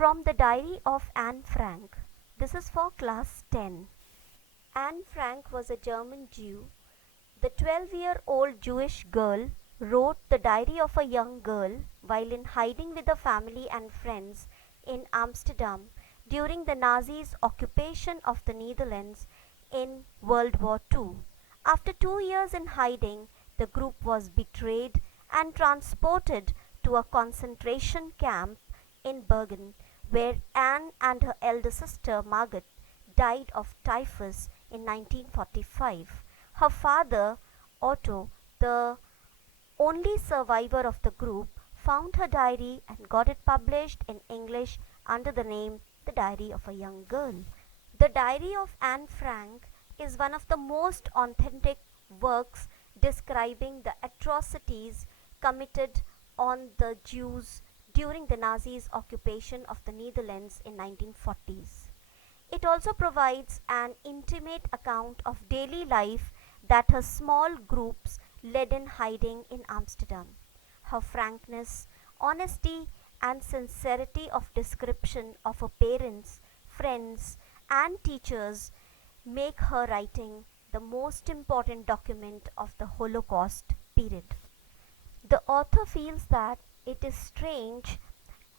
From the Diary of Anne Frank. This is for class 10. Anne Frank was a German Jew. The 12-year-old Jewish girl wrote the diary of a young girl while in hiding with her family and friends in Amsterdam during the Nazis' occupation of the Netherlands in World War II. After 2 years in hiding, the group was betrayed and transported to a concentration camp in Bergen, where Anne and her elder sister Margot died of typhus in 1945. Her father, Otto, the only survivor of the group, found her diary and got it published in English under the name The Diary of a Young Girl. The Diary of Anne Frank is one of the most authentic works describing the atrocities committed on the Jews during the Nazis' occupation of the Netherlands in 1940s. It also provides an intimate account of daily life that her small groups led in hiding in Amsterdam. Her frankness, honesty, and sincerity of description of her parents, friends, and teachers make her writing the most important document of the Holocaust period. The author feels that it is strange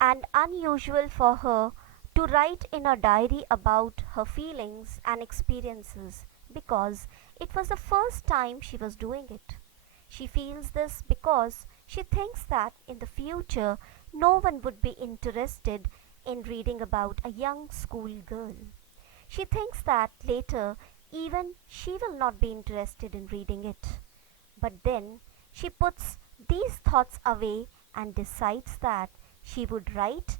and unusual for her to write in a diary about her feelings and experiences because it was the first time she was doing it. She feels this because she thinks that in the future no one would be interested in reading about a young school girl. She thinks that later even she will not be interested in reading it. But then she puts these thoughts away and decides that she would write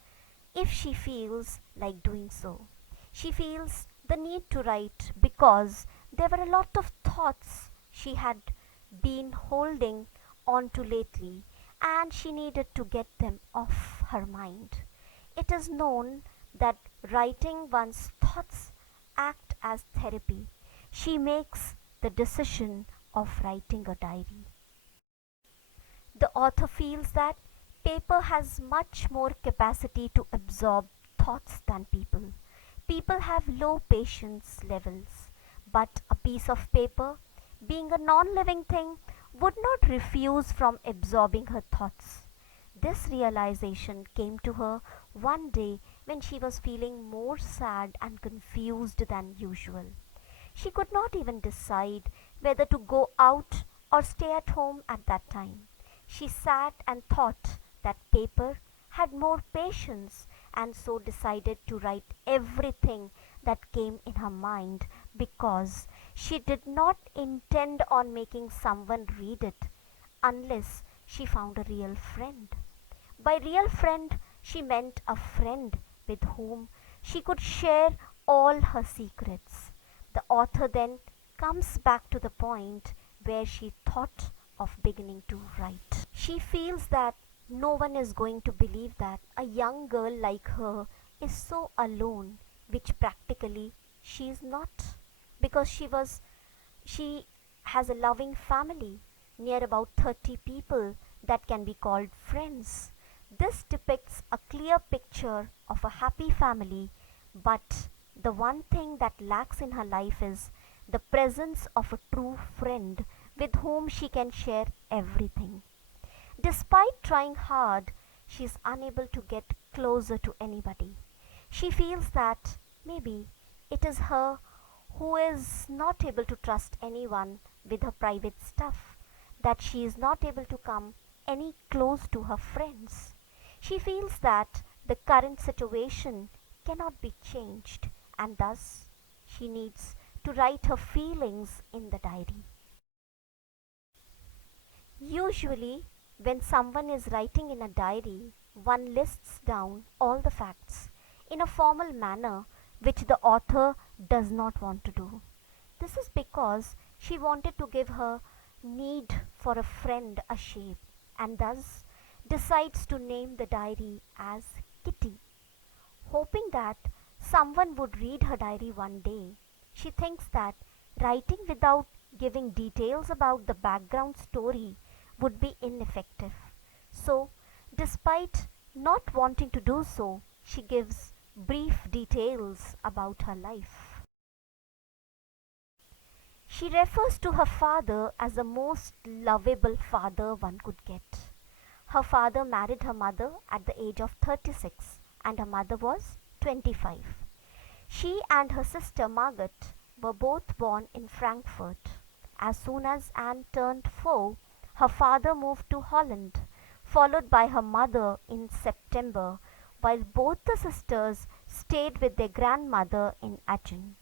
if she feels like doing so. She feels the need to write because there were a lot of thoughts she had been holding on to lately and she needed to get them off her mind. It is known that writing one's thoughts act as therapy. She makes the decision of writing a diary. The author feels that paper has much more capacity to absorb thoughts than people. People have low patience levels, but a piece of paper, being a non living thing, would not refuse from absorbing her thoughts. This realization came to her one day when she was feeling more sad and confused than usual. She could not even decide whether to go out or stay at home at that time. She sat and thought that paper had more patience and so decided to write everything that came in her mind because she did not intend on making someone read it unless she found a real friend. By real friend, she meant a friend with whom she could share all her secrets. The author then comes back to the point where she thought of beginning to write. She feels that no one is going to believe that a young girl like her is so alone, which practically she is not, because she has a loving family, near about 30 people that can be called friends. This depicts a clear picture of a happy family, but the one thing that lacks in her life is the presence of a true friend with whom she can share everything. Despite trying hard, she is unable to get closer to anybody. She feels that maybe it is her who is not able to trust anyone with her private stuff, that she is not able to come any close to her friends. She feels that the current situation cannot be changed and thus she needs to write her feelings in the diary. Usually, when someone is writing in a diary, one lists down all the facts in a formal manner which the author does not want to do. This is because she wanted to give her need for a friend a shape and thus decides to name the diary as Kitty, hoping that someone would read her diary one day. She thinks that writing without giving details about the background story would be ineffective. So, despite not wanting to do so, she gives brief details about her life. She refers to her father as the most lovable father one could get. Her father married her mother at the age of 36 and her mother was 25. She and her sister Margaret were both born in Frankfurt. As soon as Anne turned 4, her father moved to Holland, followed by her mother in September, while both the sisters stayed with their grandmother in Aachen.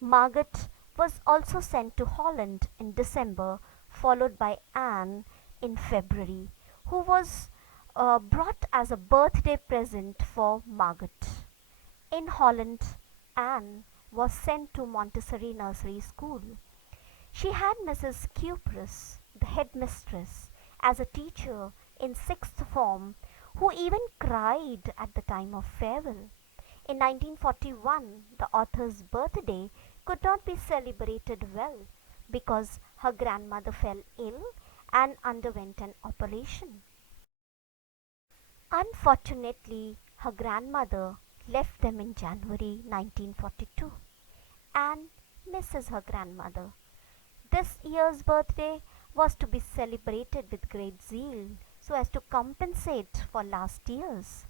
Margaret was also sent to Holland in December, followed by Anne in February, who was brought as a birthday present for Margaret. In Holland, Anne was sent to Montessori Nursery School. She had Mrs. Cupress, the headmistress, as a teacher in sixth form, who even cried at the time of farewell. In 1941, the author's birthday could not be celebrated well because her grandmother fell ill and underwent an operation. Unfortunately, her grandmother left them in January 1942. Anne misses her grandmother. This year's birthday was to be celebrated with great zeal so as to compensate for last year's.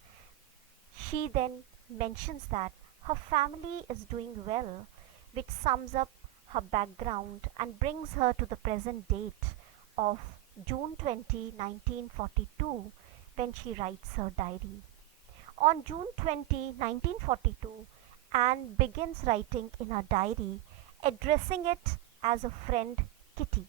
She then mentions that her family is doing well, which sums up her background and brings her to the present date of June 20, 1942, when she writes her diary. On June 20, 1942, Anne begins writing in her diary, addressing it as a friend Kitty.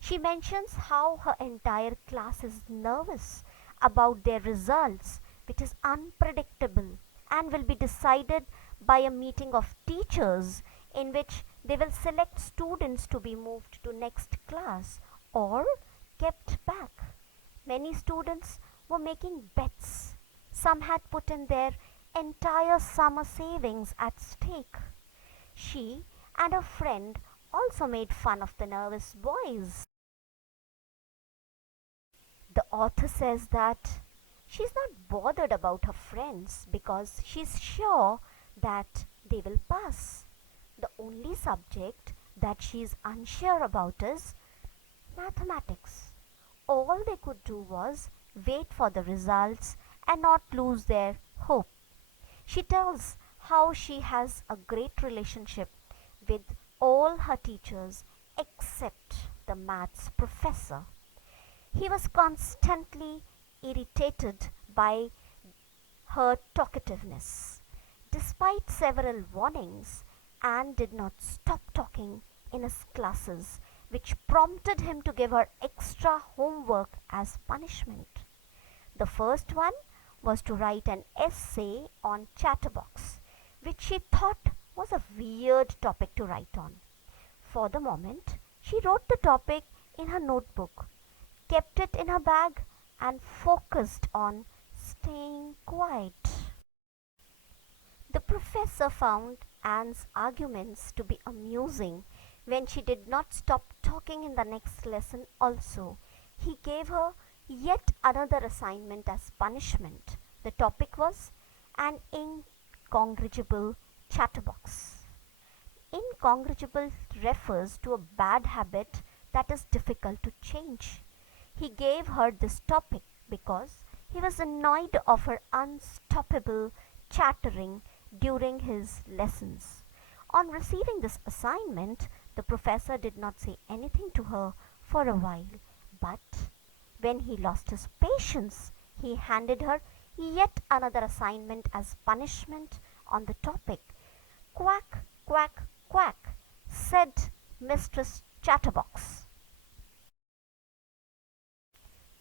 She mentions how her entire class is nervous about their results, which is unpredictable and will be decided by a meeting of teachers in which they will select students to be moved to next class or kept back. Many students were making bets. Some had put in their entire summer savings at stake. She and her friend also made fun of the nervous boys. The author says that she's not bothered about her friends because she's sure that they will pass. The only subject that she's unsure about is mathematics. All they could do was wait for the results and not lose their hope. She tells how she has a great relationship with all her teachers except the maths professor. He was constantly irritated by her talkativeness. Despite several warnings, Anne did not stop talking in his classes, which prompted him to give her extra homework as punishment. The first one was to write an essay on chatterbox, which she thought was a weird topic to write on. For the moment, she wrote the topic in her notebook, kept it in her bag, and focused on staying quiet. The professor found Anne's arguments to be amusing when she did not stop talking in the next lesson also. He gave her yet another assignment as punishment. The topic was an incongruable chatterbox. Incongruable refers to a bad habit that is difficult to change. He gave her this topic because he was annoyed of her unstoppable chattering during his lessons. On receiving this assignment, the professor did not say anything to her for a while, but when he lost his patience, he handed her yet another assignment as punishment on the topic. Quack, quack, quack, said Mistress Chatterbox.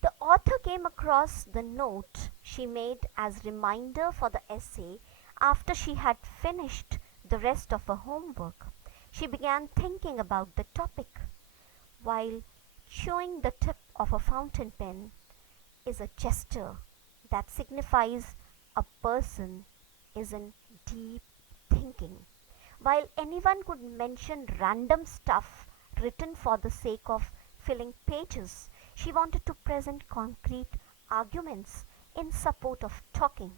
The author came across the note she made as reminder for the essay after she had finished the rest of her homework. She began thinking about the topic. While showing the tip of a fountain pen is a gesture that signifies a person is in deep thinking. While anyone could mention random stuff written for the sake of filling pages, she wanted to present concrete arguments in support of talking.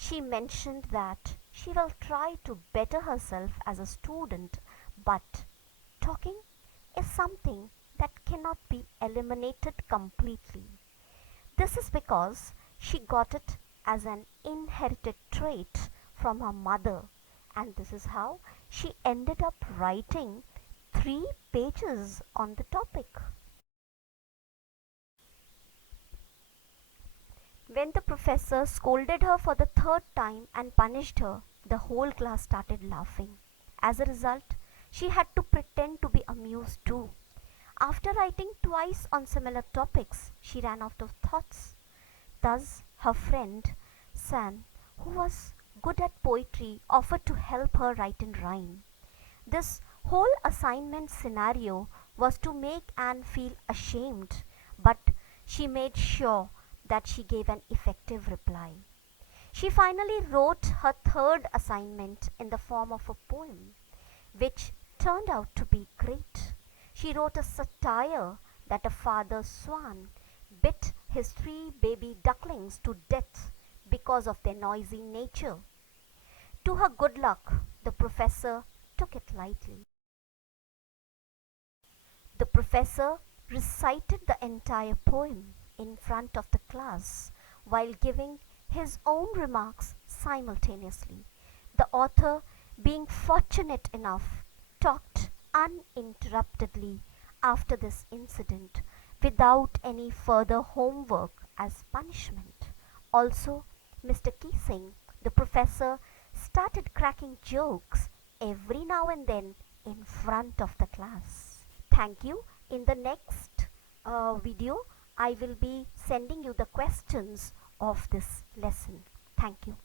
She mentioned that she will try to better herself as a student, but talking is something that cannot be eliminated completely. This is because she got it as an inherited trait from her mother, and this is how she ended up writing 3 pages on the topic. When the professor scolded her for the third time and punished her, the whole class started laughing. As a result, she had to pretend to be amused too. After writing twice on similar topics, she ran out of thoughts. Thus, her friend, San, who was good at poetry, offered to help her write in rhyme. This whole assignment scenario was to make Anne feel ashamed, but she made sure that she gave an effective reply. She finally wrote her third assignment in the form of a poem, which turned out to be great. She wrote a satire that a father swan bit his 3 baby ducklings to death because of their noisy nature. To her good luck, the professor took it lightly. The professor recited the entire poem in front of the class while giving his own remarks simultaneously. The author, being fortunate enough, talked uninterruptedly after this incident without any further homework as punishment. Also, Mr. Keesing, the professor, started cracking jokes every now and then in front of the class. Thank you. In the next video, I will be sending you the questions of this lesson. Thank you.